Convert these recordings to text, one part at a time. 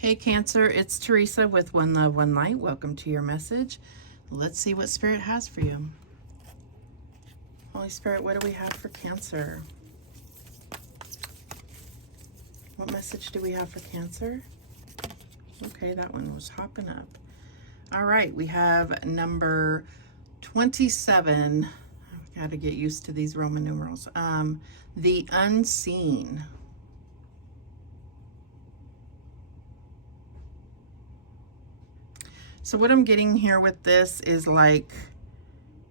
Hey Cancer, it's Teresa with One Love, One Light. Welcome to your message. Let's see what Spirit has for you. Holy Spirit, what do we have for Cancer? What message do we have for Cancer? Okay, that one was hopping up. All right, we have number 27. I've got to get used to these Roman numerals. The unseen. So what I'm getting here with this is like,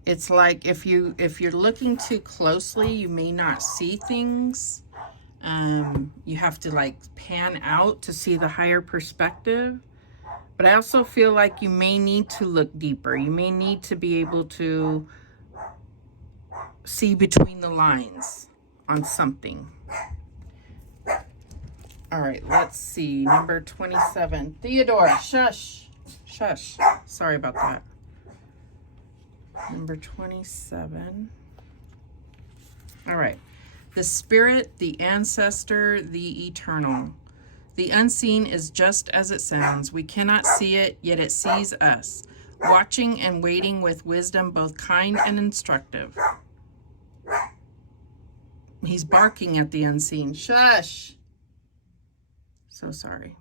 it's like if you're looking too closely, you may not see things. You have to like pan out to see the higher perspective. But I also feel like you may need to look deeper. You may need to be able to see between the lines on something. All right, let's see. Number 27. Theodore, shush. Shush. Sorry about that. Number 27. All right. The spirit, the ancestor, the eternal. The unseen is just as it sounds. We cannot see it, yet it sees us. Watching and waiting with wisdom, both kind and instructive. He's barking at the unseen. Shush. So sorry.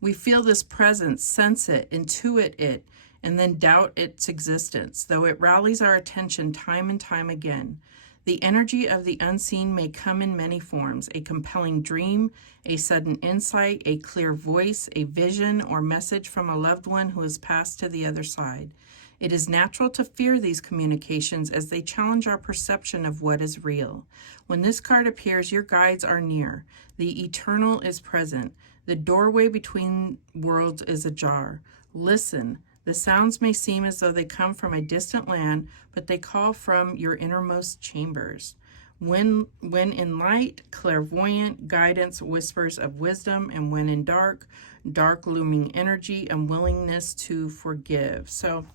We feel this presence, sense it, intuit it, and then doubt its existence, though it rallies our attention time and time again. The energy of the unseen may come in many forms: a compelling dream, a sudden insight, a clear voice, a vision, or message from a loved one who has passed to the other side. It is natural to fear these communications as they challenge our perception of what is real. When this card appears, your guides are near. The eternal is present. The doorway between worlds is ajar. Listen. The sounds may seem as though they come from a distant land, but they call from your innermost chambers. When in light, clairvoyant guidance whispers of wisdom, and when in dark, dark looming energy and willingness to forgive. So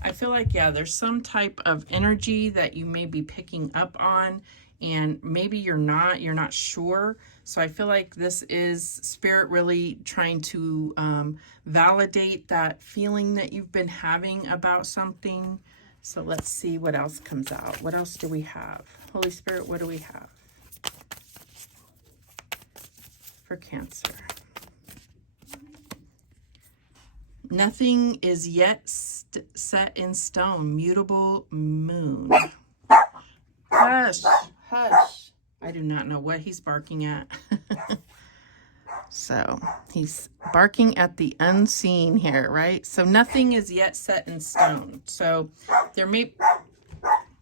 I feel like, yeah, there's some type of energy that you may be picking up on, and maybe you're not sure. So I feel like this is Spirit really trying to validate that feeling that you've been having about something. So let's see what else comes out. What else do we have? Holy Spirit, what do we have for Cancer? Nothing is yet set in stone. Mutable moon. Hush, hush. I do not know what he's barking at. So he's barking at the unseen here, right? So nothing is yet set in stone. So there may...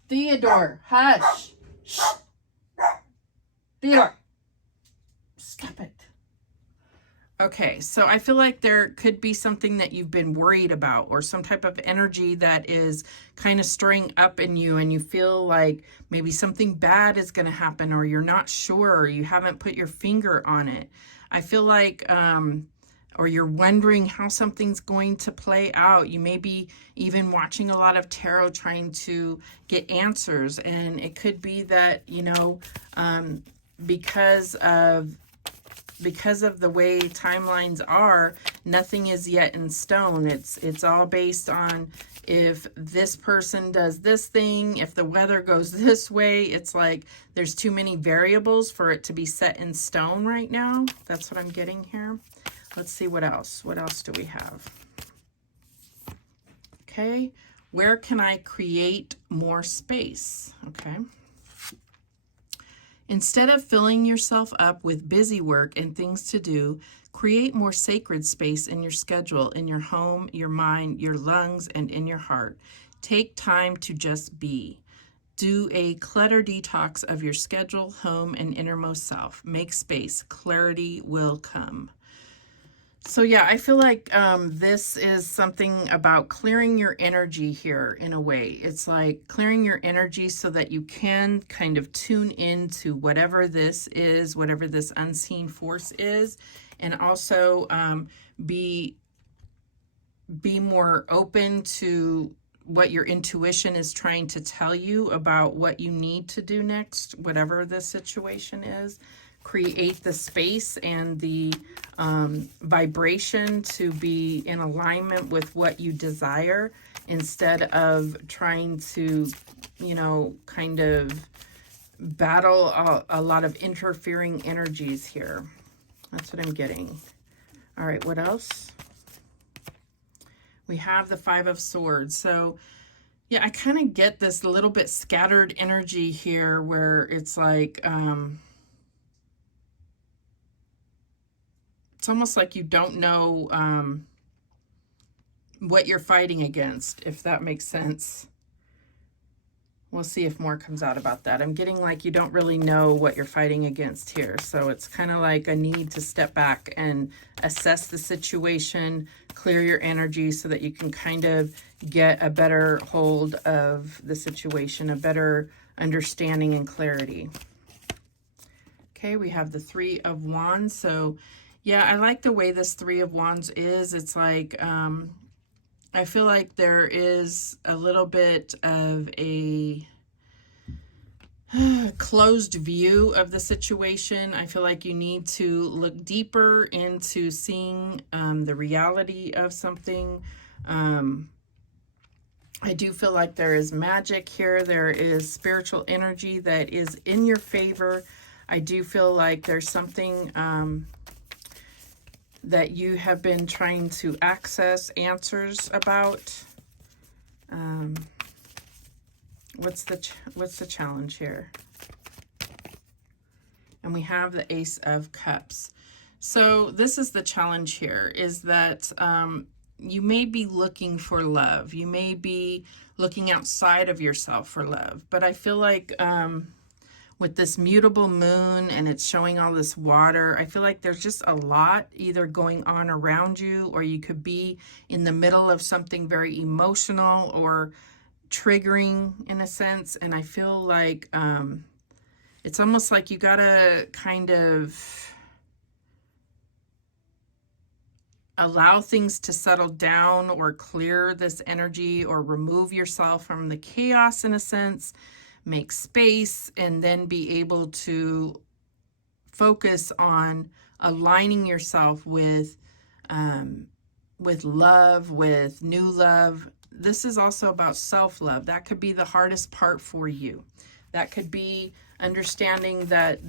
Theodore, hush. Shh. Theodore, stop it. Okay, so I feel like there could be something that you've been worried about, or some type of energy that is kind of stirring up in you, and you feel like maybe something bad is going to happen, or you're not sure, or you haven't put your finger on it. I feel like, or you're wondering how something's going to play out. You may be even watching a lot of tarot trying to get answers, and it could be that, you know, because of the way timelines are, nothing is yet in stone. It's all based on if this person does this thing, if the weather goes this way. It's like there's too many variables for it to be set in stone right now. That's what I'm getting here. Let's see what else. What else do we have? Okay. Where can I create more space? Okay. Instead of filling yourself up with busy work and things to do, create more sacred space in your schedule, in your home, your mind, your lungs, and in your heart. Take time to just be. Do a clutter detox of your schedule, home, and innermost self. Make space. Clarity will come. So yeah, I feel like this is something about clearing your energy here in a way. It's like clearing your energy so that you can kind of tune into whatever this is, whatever this unseen force is, and also be more open to what your intuition is trying to tell you about what you need to do next, whatever the situation is. create the space and the vibration to be in alignment with what you desire, instead of trying to, you know, kind of battle a lot of interfering energies here. That's what I'm getting. All right, what else? We have the Five of Swords. So yeah, I kind of get this little bit scattered energy here where it's like, it's almost like you don't know what you're fighting against, if that makes sense. We'll see if more comes out about that. I'm getting like you don't really know what you're fighting against here. So it's kind of like a need to step back and assess the situation, clear your energy so that you can kind of get a better hold of the situation, a better understanding and clarity. Okay, we have the Three of Wands. So yeah, I like the way this Three of Wands is. It's like, I feel like there is a little bit of a closed view of the situation. I feel like you need to look deeper into seeing the reality of something. I do feel like there is magic here. There is spiritual energy that is in your favor. I do feel like there's something that you have been trying to access answers about. What's the challenge here? And we have the Ace of Cups. So this is the challenge here, is that you may be looking for love. You may be looking outside of yourself for love. But I feel like with this mutable moon and it's showing all this water, I feel like there's just a lot either going on around you, or you could be in the middle of something very emotional or triggering in a sense. And I feel like it's almost like you gotta kind of allow things to settle down, or clear this energy, or remove yourself from the chaos in a sense, make space, and then be able to focus on aligning yourself with love, with new love. This is also about self-love. That could be the hardest part for you. That could be understanding that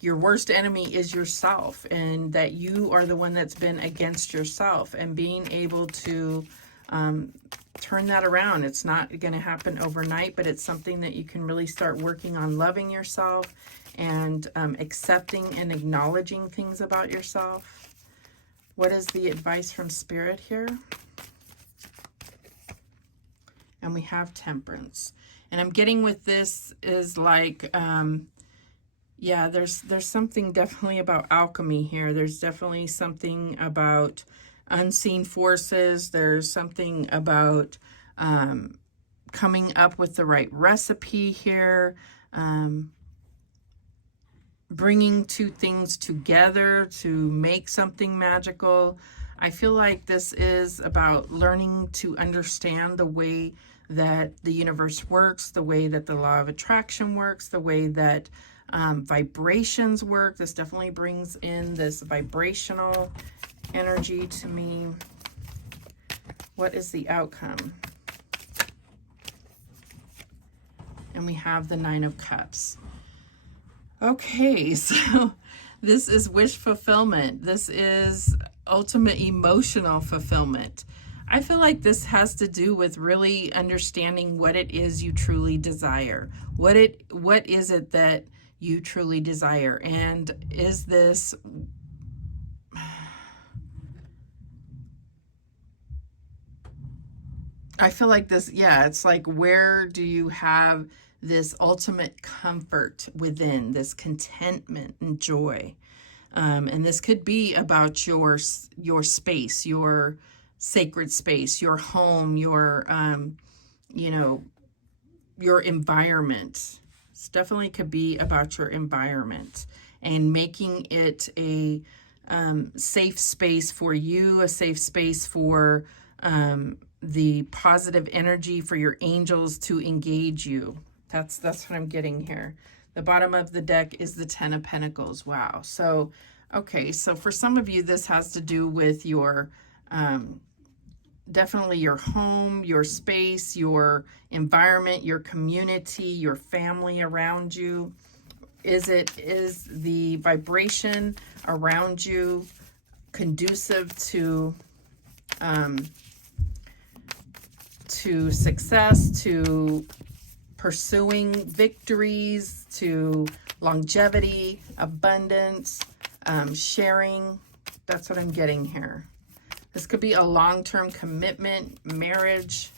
your worst enemy is yourself, and that you are the one that's been against yourself, and being able to turn that around. It's not going to happen overnight, but it's something that you can really start working on, loving yourself and accepting and acknowledging things about yourself. What is the advice from Spirit here? And we have Temperance. And I'm getting with this is like, yeah, there's something definitely about alchemy here. There's definitely something about unseen forces. There's something about coming up with the right recipe here, bringing two things together to make something magical. I feel like this is about learning to understand the way that the universe works, the way that the law of attraction works, the way that vibrations work. This definitely brings in this vibrational energy to me. What is the outcome? And we have the Nine of Cups. Okay, so this is wish fulfillment. This is ultimate emotional fulfillment. I feel like this has to do with really understanding what it is you truly desire. What is it that you truly desire? And is this, I feel like this, yeah, it's like, where do you have this ultimate comfort within, this contentment and joy? And this could be about your space, your sacred space, your home, your, you know, your environment. This definitely could be about your environment and making it a safe space for you, a safe space for the positive energy, for your angels to engage you. That's what I'm getting here. The bottom of the deck is the Ten of Pentacles. Wow. So, okay. So for some of you, this has to do with your, definitely your home, your space, your environment, your community, your family around you. Is the vibration around you conducive to success, to pursuing victories, to longevity, abundance, sharing? That's what I'm getting here. This could be a long-term commitment, marriage.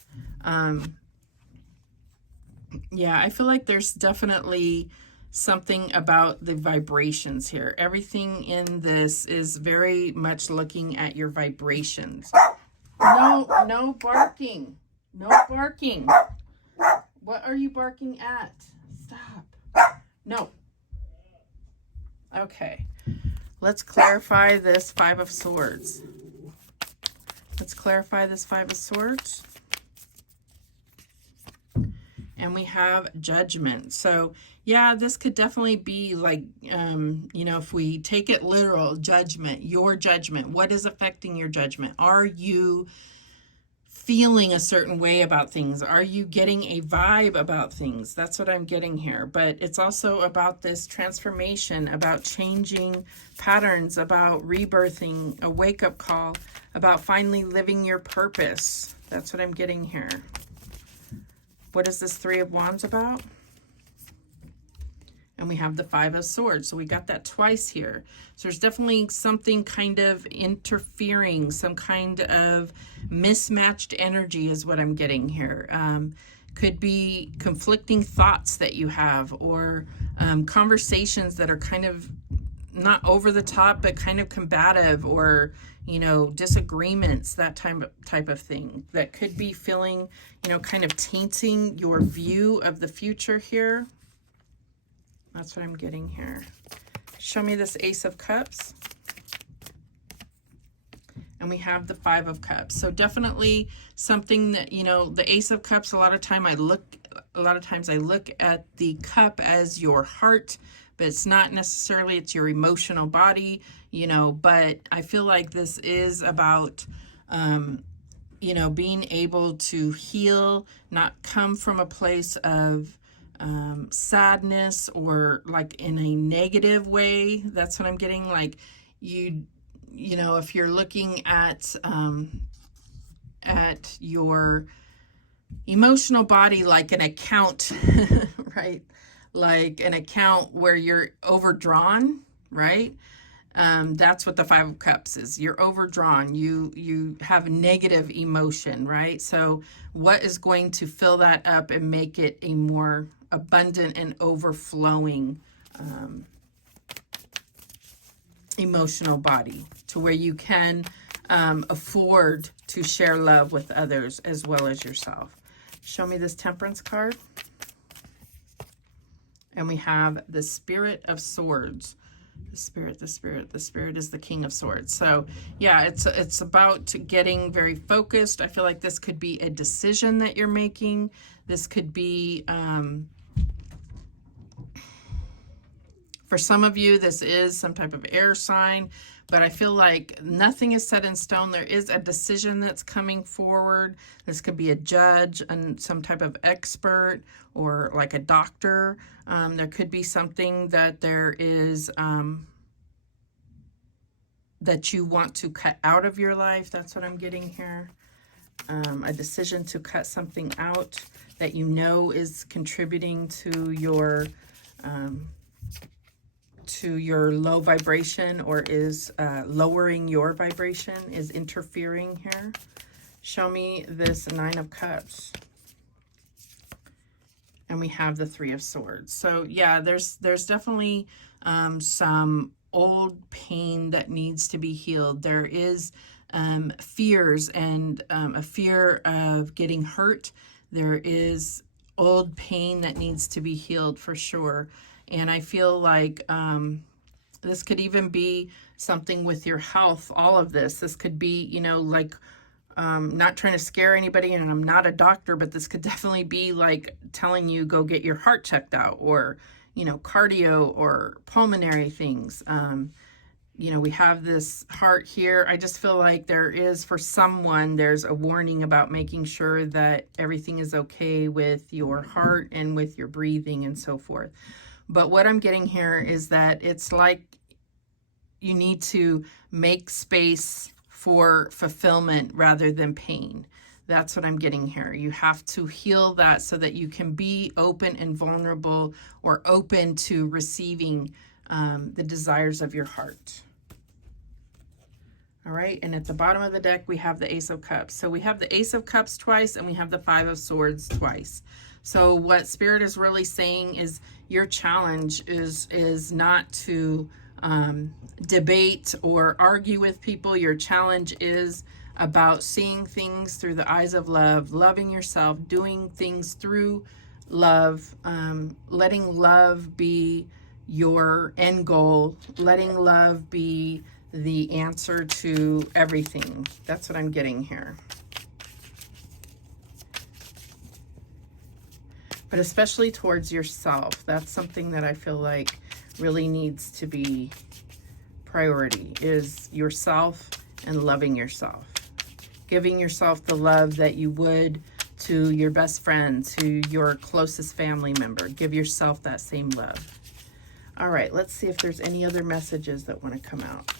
Yeah, I feel like there's definitely something about the vibrations here. Everything in this is very much looking at your vibrations. No barking. No barking. What are you barking at? Stop. No. Okay. Let's clarify this Five of Swords. Let's clarify this Five of Swords. And we have Judgment. So, yeah, this could definitely be like, you know, if we take it literal, judgment, your judgment. What is affecting your judgment? Are you feeling a certain way about things? Are you getting a vibe about things? That's what I'm getting here. But it's also about this transformation, about changing patterns, about rebirthing, a wake-up call, about finally living your purpose. That's what I'm getting here. What is this Three of Wands about? And we have the Five of Swords. So we got that twice here. So there's definitely something kind of interfering, some kind of mismatched energy is what I'm getting here. Could be conflicting thoughts that you have, or conversations that are kind of not over the top, but kind of combative, or, you know, disagreements, that type of thing that could be feeling, you know, kind of tainting your view of the future here. That's what I'm getting here. Show me this Ace of Cups. And we have the Five of Cups. So definitely something that, you know, the Ace of Cups, a lot of times I look at the cup as your heart, but it's not necessarily, it's your emotional body, you know, but I feel like this is about, you know, being able to heal, not come from a place of sadness or like in a negative way. That's what I'm getting. Like you know, if you're looking at your emotional body like an account, right? Like an account where you're overdrawn, right? That's what the Five of Cups is. You're overdrawn. You have negative emotion, right? So what is going to fill that up and make it a more abundant and overflowing emotional body, to where you can afford to share love with others as well as yourself? Show me this Temperance card. And we have the Spirit of Swords. The Spirit is the King of Swords. So yeah, it's about getting very focused. I feel like this could be a decision that you're making. This could be, for some of you, this is some type of air sign, but I feel like nothing is set in stone. There is a decision that's coming forward. This could be a judge and some type of expert, or like a doctor. There could be something that there is, that you want to cut out of your life. That's what I'm getting here. A decision to cut something out that you know is contributing to your low vibration, or is lowering your vibration, is interfering here. Show me this Nine of Cups. And we have the Three of Swords. So yeah, there's definitely some old pain that needs to be healed. There is fears and a fear of getting hurt. There is old pain that needs to be healed for sure. And I feel like this could even be something with your health, all of this. This could be, you know, like, not trying to scare anybody, and I'm not a doctor, but this could definitely be like telling you, go get your heart checked out, or, you know, cardio or pulmonary things. You know, we have this heart here. I just feel like there is, for someone, there's a warning about making sure that everything is okay with your heart and with your breathing and so forth. But what I'm getting here is that it's like you need to make space for fulfillment rather than pain. That's what I'm getting here. You have to heal that so that you can be open and vulnerable, or open to receiving the desires of your heart. All right, and at the bottom of the deck, we have the Ace of Cups. So we have the Ace of Cups twice, and we have the Five of Swords twice. So what Spirit is really saying is your challenge is not to debate or argue with people. Your challenge is about seeing things through the eyes of love, loving yourself, doing things through love, letting love be your end goal, letting love be the answer to everything. That's what I'm getting here. But especially towards yourself. That's something that I feel like really needs to be priority, is yourself and loving yourself. Giving yourself the love that you would to your best friend, to your closest family member. Give yourself that same love. All right, let's see if there's any other messages that want to come out.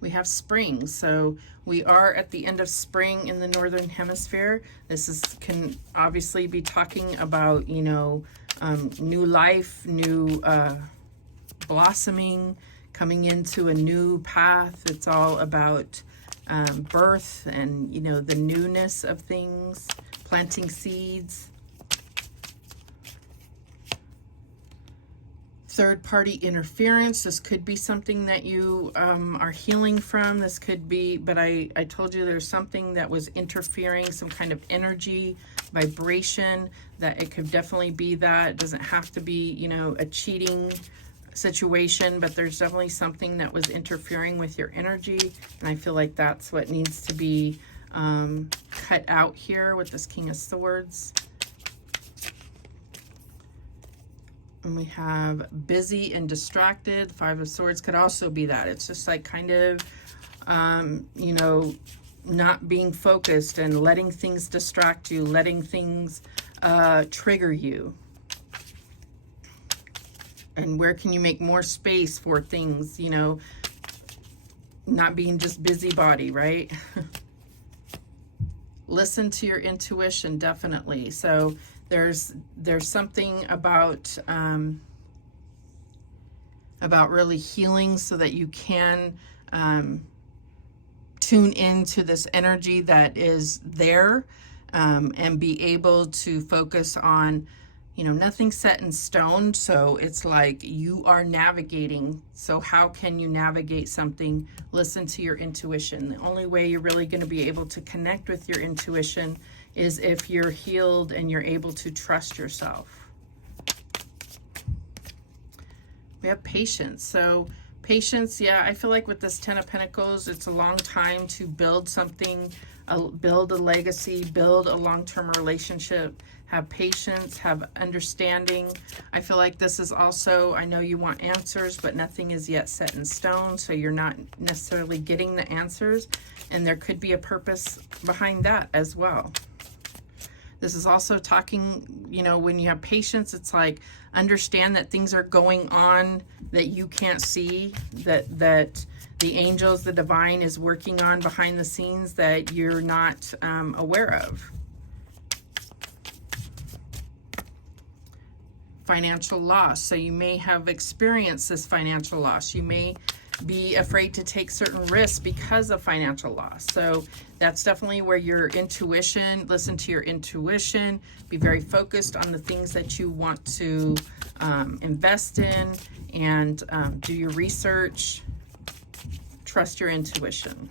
We have spring, so we are at the end of spring in the Northern Hemisphere. This can obviously be talking about, you know, new life, new blossoming, coming into a new path. It's all about birth and, you know, the newness of things, planting seeds. Third-party interference. This could be something that you are healing from. This could be, but I told you there's something that was interfering, some kind of energy, vibration, that it could definitely be that. It doesn't have to be, you know, a cheating situation, but there's definitely something that was interfering with your energy, and I feel like that's what needs to be cut out here with this King of Swords. And we have busy and distracted. Five of Swords could also be that. It's just like kind of, you know, not being focused and letting things distract you, letting things trigger you. And where can you make more space for things, you know, not being just busybody, right? Listen to your intuition, definitely. So there's something about really healing so that you can tune into this energy that is there, and be able to focus on, you know, nothing's set in stone. So it's like you are navigating. So how can you navigate something? Listen to your intuition. The only way you're really going to be able to connect with your intuition is if you're healed and you're able to trust yourself. We have patience. So patience, yeah, I feel like with this Ten of Pentacles, it's a long time to build something, build a legacy, build a long-term relationship. Have patience, have understanding. I feel like this is also, I know you want answers, but nothing is yet set in stone, so you're not necessarily getting the answers, and there could be a purpose behind that as well. This is also talking, you know, when you have patience, it's like understand that things are going on that you can't see, that the angels, the divine is working on behind the scenes that you're not aware of. Financial loss. So you may have experienced this financial loss. You may be afraid to take certain risks because of financial loss. So that's definitely where your intuition, listen to your intuition, be very focused on the things that you want to invest in, and do your research. Trust your intuition.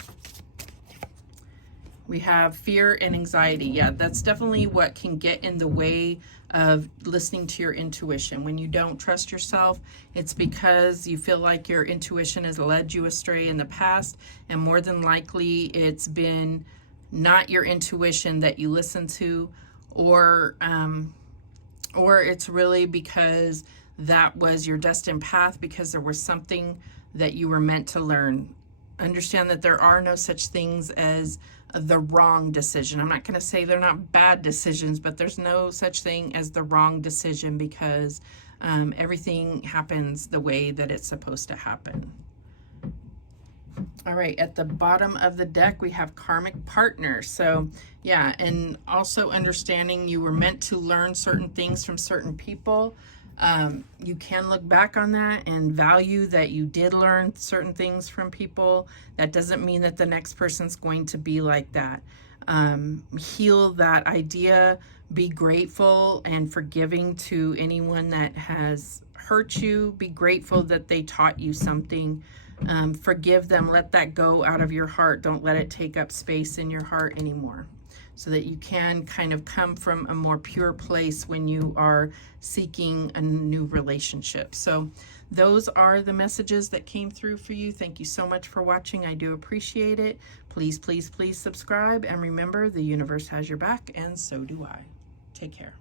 We have fear and anxiety. Yeah, that's definitely what can get in the way of listening to your intuition. When you don't trust yourself, it's because you feel like your intuition has led you astray in the past, and more than likely it's been not your intuition that you listen to, or or it's really because that was your destined path, because there was something that you were meant to learn. Understand that there are no such things as the wrong decision. I'm not going to say they're not bad decisions, but there's no such thing as the wrong decision, because everything happens the way that it's supposed to happen. All right, at the bottom of the deck, we have karmic partner. So yeah, and also understanding you were meant to learn certain things from certain people. You can look back on that and value that you did learn certain things from people. That doesn't mean that the next person's going to be like that. Heal that idea, be grateful and forgiving to anyone that has hurt you. Be grateful that they taught you something. Forgive them, let that go out of your heart. Don't let it take up space in your heart anymore, so that you can kind of come from a more pure place when you are seeking a new relationship. So those are the messages that came through for you. Thank you so much for watching. I do appreciate it. Please, please, please subscribe. And remember, the universe has your back, and so do I. Take care.